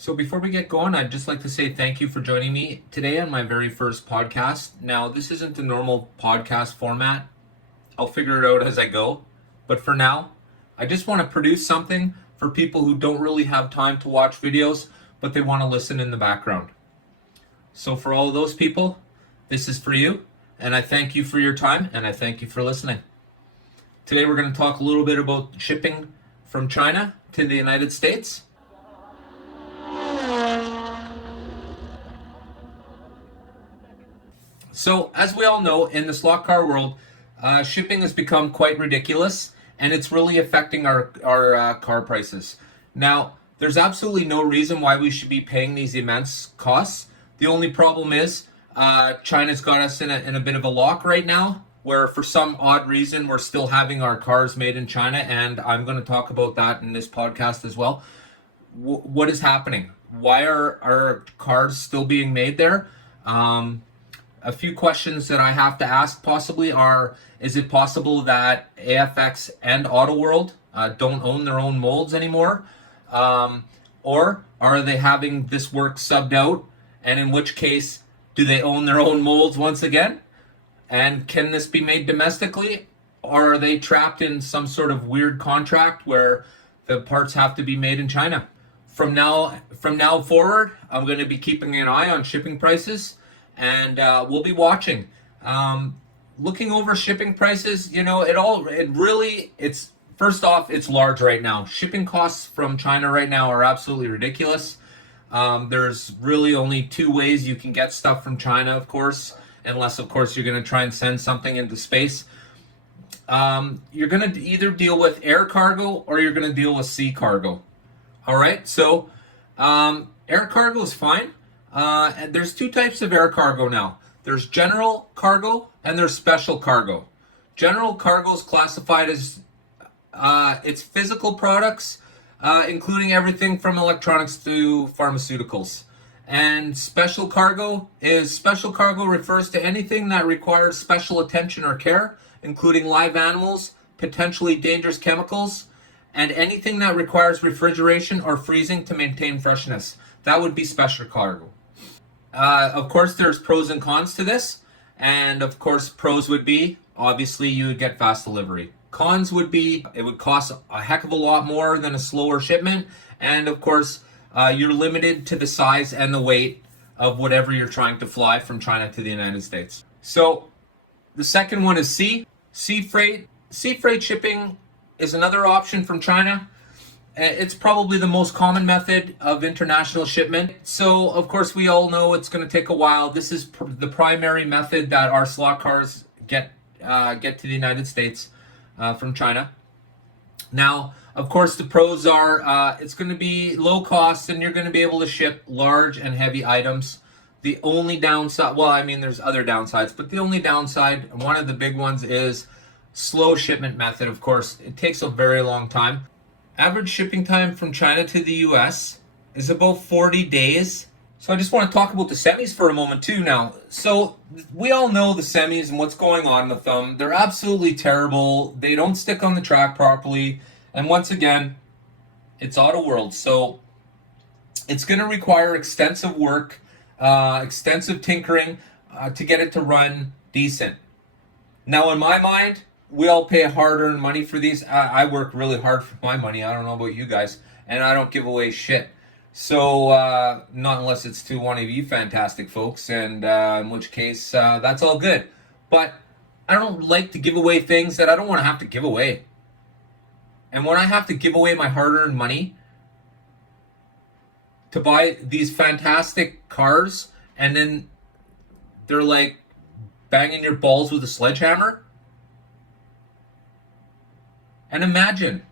So before we get going, I'd just like to say thank you for joining me today on my very first podcast. Now, this isn't the normal podcast format. I'll figure it out as I go. But for now, I just want to produce something for people who don't really have time to watch videos, but they want to listen in the background. So for all of those people, this is for you, and I thank you for your time, and I thank you for listening. Today we're going to talk a little bit about shipping from China to the United States. So, as we all know, in the slot car world, shipping has become quite ridiculous, and it's really affecting our car prices. Now, there's absolutely no reason why we should be paying these immense costs. The only problem is China's got us in a bit of a lock right now, where for some odd reason we're still having our cars made in China, and I'm going to talk about that in this podcast as well. What is happening? Why are our cars still being made there? A few questions that I have to ask possibly are, is it possible that AFX and Auto World don't own their own molds anymore? Or are they having this work subbed out? And in which case, do they own their own molds once again? And can this be made domestically? Or are they trapped in some sort of weird contract where the parts have to be made in China? From now forward, I'm going to be keeping an eye on shipping prices. And we'll be watching, looking over shipping prices. You know, it's first off, it's large right now. Shipping costs from China right now are absolutely ridiculous. There's really only two ways you can get stuff from China, of course, unless, of course, you're going to try and send something into space. You're going to either deal with air cargo or you're going to deal with sea cargo. All right, so air cargo is fine. And there's two types of air cargo now. There's general cargo and there's special cargo. General cargo is classified as it's physical products, including everything from electronics to pharmaceuticals. And special cargo refers to anything that requires special attention or care, including live animals, potentially dangerous chemicals, and anything that requires refrigeration or freezing to maintain freshness. That would be special cargo. Of course, there's pros and cons to this. And of course, pros would be, obviously, you would get fast delivery. Cons would be, it would cost a heck of a lot more than a slower shipment. And of course, you're limited to the size and the weight of whatever you're trying to fly from China to the United States. So the second one is sea freight. Sea freight shipping is another option from China. It's probably the most common method of international shipment. So, of course, we all know it's going to take a while. This is the primary method that our slot cars get to the United States from China. Now, of course, the pros are it's going to be low cost and you're going to be able to ship large and heavy items. The only downside, well, I mean, there's other downsides, but the only downside, one of the big ones, is slow shipment method. Of course, it takes a very long time. Average shipping time from China to the US is about 40 days. So I just want to talk about the semis for a moment too now. So we all know the semis and what's going on with them. They're absolutely terrible. They don't stick on the track properly. And once again, it's Auto World. So it's going to require extensive work, extensive tinkering to get it to run decent. Now, in my mind, we all pay hard-earned money for these. I work really hard for my money. I don't know about you guys. And I don't give away shit. So, not unless it's to one of you fantastic folks. And in which case, that's all good. But I don't like to give away things that I don't want to have to give away. And when I have to give away my hard-earned money to buy these fantastic cars, and then they're like banging your balls with a sledgehammer. And imagine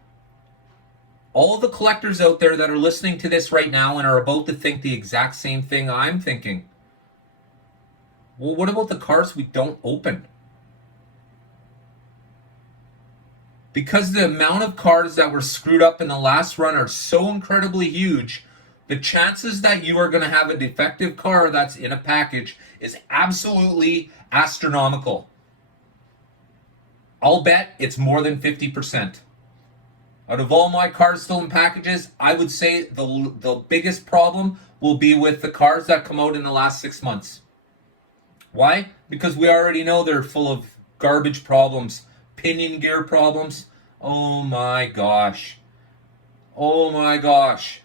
all the collectors out there that are listening to this right now and are about to think the exact same thing I'm thinking. Well, what about the cars we don't open? Because the amount of cars that were screwed up in the last run are so incredibly huge, the chances that you are going to have a defective car that's in a package is absolutely astronomical. I'll bet it's more than 50%. Out of all my cars still in packages, I would say the biggest problem will be with the cars that come out in the last 6 months. Why? Because we already know they're full of garbage problems, pinion gear problems. Oh my gosh. Oh my gosh.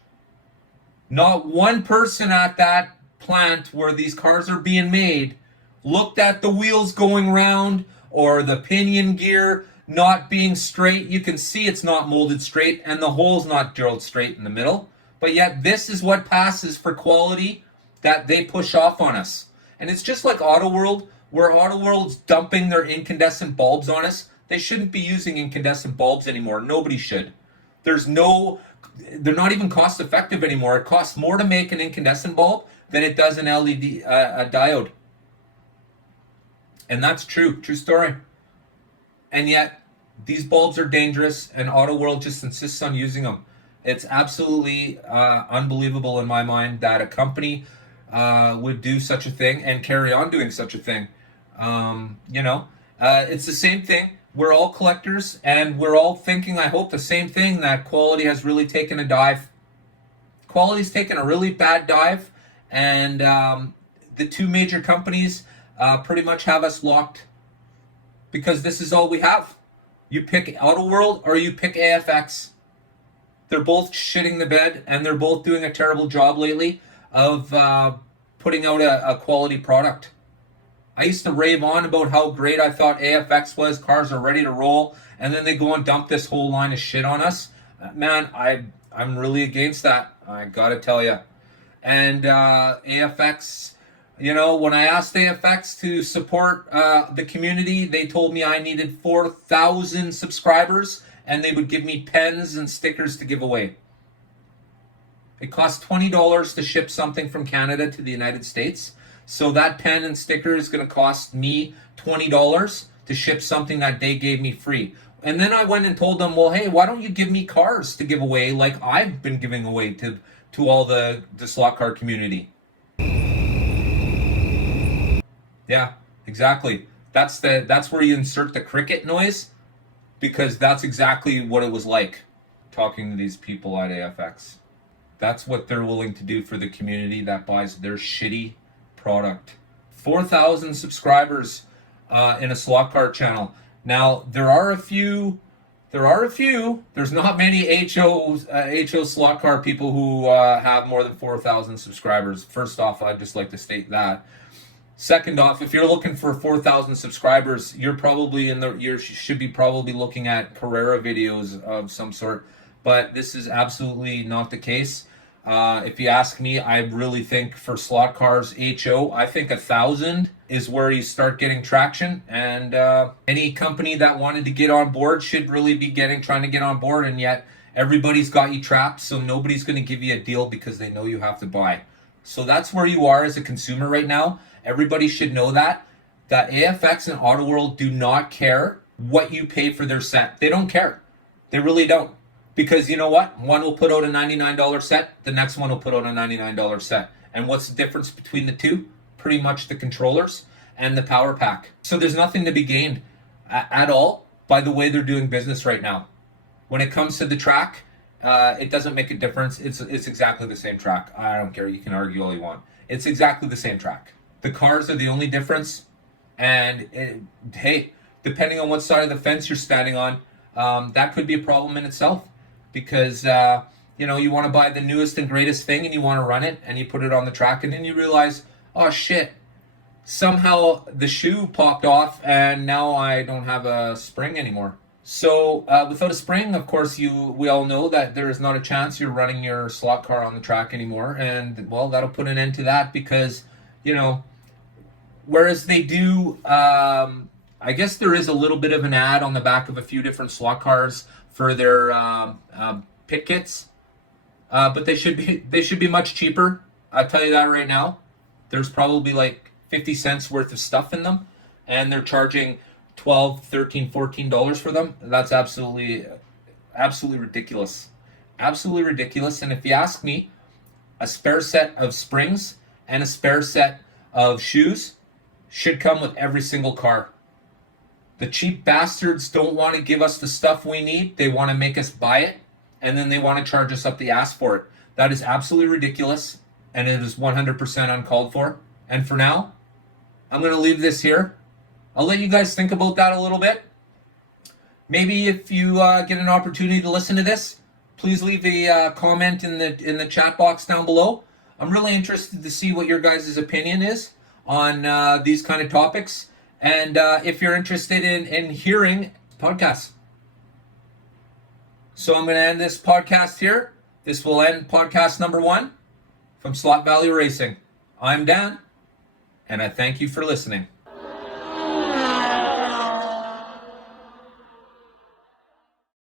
Not one person at that plant where these cars are being made looked at the wheels going round or the pinion gear not being straight. You can see it's not molded straight and the hole's not drilled straight in the middle. But yet this is what passes for quality that they push off on us. And it's just like Auto World, where Auto World's dumping their incandescent bulbs on us. They shouldn't be using incandescent bulbs anymore. Nobody should. They're not even cost effective anymore. It costs more to make an incandescent bulb than it does an LED a diode. And that's true story. And yet, these bulbs are dangerous, and Auto World just insists on using them. It's absolutely unbelievable in my mind that a company would do such a thing and carry on doing such a thing. It's the same thing. We're all collectors, and we're all thinking, I hope, the same thing, that quality has really taken a dive. Quality's taken a really bad dive, and the two major companies pretty much have us locked because this is all we have. You pick Auto World or you pick AFX. They're both shitting the bed, and they're both doing a terrible job lately of putting out a quality product. I used to rave on about how great I thought AFX was. Cars are ready to roll, and then they go and dump this whole line of shit on us. Man, I'm really against that. I gotta tell you. And AFX, when I asked AFX to support the community, they told me I needed 4,000 subscribers, and they would give me pens and stickers to give away. It costs $20 to ship something from Canada to the United States. So that pen and sticker is going to cost me $20 to ship something that they gave me free. And then I went and told them, well, hey, why don't you give me cars to give away like I've been giving away to all the slot car community? Yeah, exactly. That's where you insert the cricket noise, because that's exactly what it was like talking to these people at AFX. That's what they're willing to do for the community that buys their shitty product. 4,000 subscribers in a slot car channel. Now there are a few. There's not many HO slot car people who have more than 4,000 subscribers. First off, I'd just like to state that. Second off, if you're looking for 4,000 subscribers, you're probably you should be probably looking at Carrera videos of some sort. But this is absolutely not the case. If you ask me, I really think for slot cars, HO, I think 1,000 is where you start getting traction. And any company that wanted to get on board should really be trying to get on board. And yet everybody's got you trapped, so nobody's going to give you a deal because they know you have to buy. So that's where you are as a consumer right now. Everybody should know that AFX and Auto World do not care what you pay for their set. They don't care. They really don't. Because you know what? One will put out a $99 set, the next one will put out a $99 set. And what's the difference between the two? Pretty much the controllers and the power pack. So there's nothing to be gained at all by the way they're doing business right now. When it comes to the track, it doesn't make a difference. It's exactly the same track. I don't care. You can argue all you want. It's exactly the same track. The cars are the only difference. And hey, depending on what side of the fence you're standing on, that could be a problem in itself. Because you want to buy the newest and greatest thing and you want to run it and you put it on the track and then you realize, oh shit, somehow the shoe popped off and now I don't have a spring anymore. So without a spring, of course, we all know that there is not a chance you're running your slot car on the track anymore. And well, that'll put an end to that because, whereas they do, I guess there is a little bit of an ad on the back of a few different slot cars for their pit kits, but they should be much cheaper. I'll tell you that right now. There's probably like 50 cents worth of stuff in them, and they're charging $12, $13, $14 for them. That's absolutely ridiculous. Absolutely ridiculous. And if you ask me, a spare set of springs and a spare set of shoes should come with every single car. The cheap bastards don't want to give us the stuff we need. They want to make us buy it. and then they want to charge us up the ass for it. That is absolutely ridiculous, and it is 100% uncalled for. And for now, I'm going to leave this here. I'll let you guys think about that a little bit. Maybe if you get an opportunity to listen to this, please leave a comment in the chat box down below. I'm really interested to see what your guys' opinion is on these kind of topics, and if you're interested in hearing podcasts. So I'm going to end this podcast here. This will end podcast number 1 from Slot Value Racing. I'm Dan, and I thank you for listening.